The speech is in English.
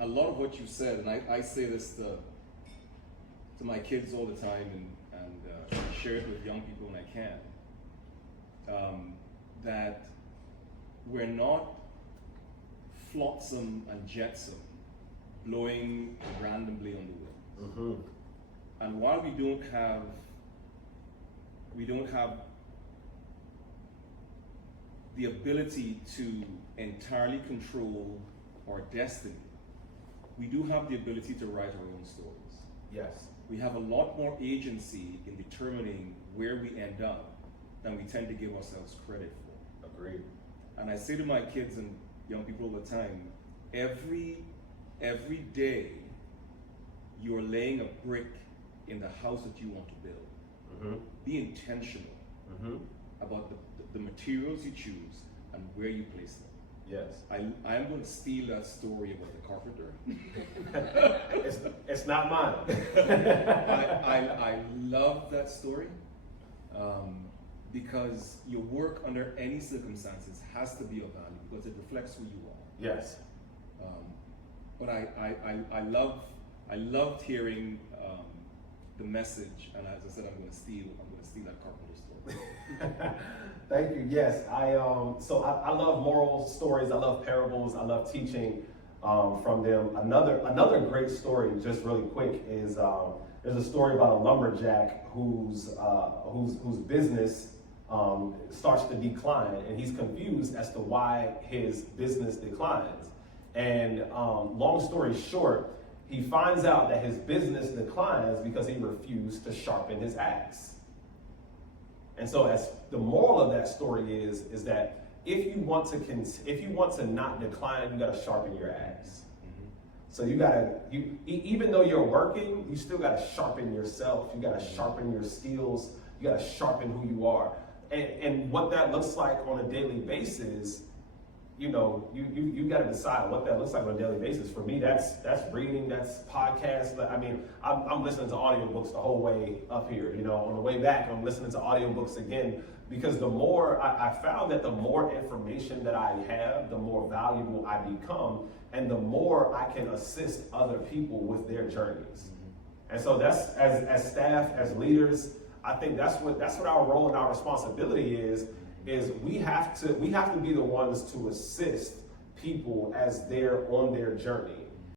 a lot of what you said, and I say this to my kids all the time, and share it with young people when I can, that we're not flotsam and jetsam, blowing randomly on the wind. Mm-hmm. And while we don't have the ability to entirely control our destiny, we do have the ability to write our own stories. Yes. We have a lot more agency in determining where we end up than we tend to give ourselves credit for. Agreed. And I say to my kids and young people all the time, every day you're laying a brick in the house that you want to build. Mm-hmm. Be intentional about the materials you choose and where you place them. Yes. I am going to steal that story about the carpenter. It's not mine. I love that story because your work under any circumstances has to be of value because it reflects who you are. Yes. But I loved hearing the message, and as I said, I'm going to steal that carpenter story. Thank you. Yes, I love moral stories. I love parables. I love teaching from them. Another great story, just really quick, is there's a story about a lumberjack whose business starts to decline, and he's confused as to why his business declines. And long story short, he finds out that his business declines because he refused to sharpen his axe. And so, as the moral of that story is that if you want to not decline, you got to sharpen your axe. Mm-hmm. So even though you're working, you still got to sharpen yourself. You got to sharpen your skills. You got to sharpen who you are. And what that looks like on a daily basis, you got to decide what that looks like on a daily basis. For me, that's reading, that's podcasts. I mean, I'm listening to audiobooks the whole way up here. On the way back, I'm listening to audiobooks again, because the more I found that the more information that I have, the more valuable I become, and the more I can assist other people with their journeys. Mm-hmm. And so that's as staff, as leaders, I think that's what our role and our responsibility is we have to be the ones to assist people as they're on their journey.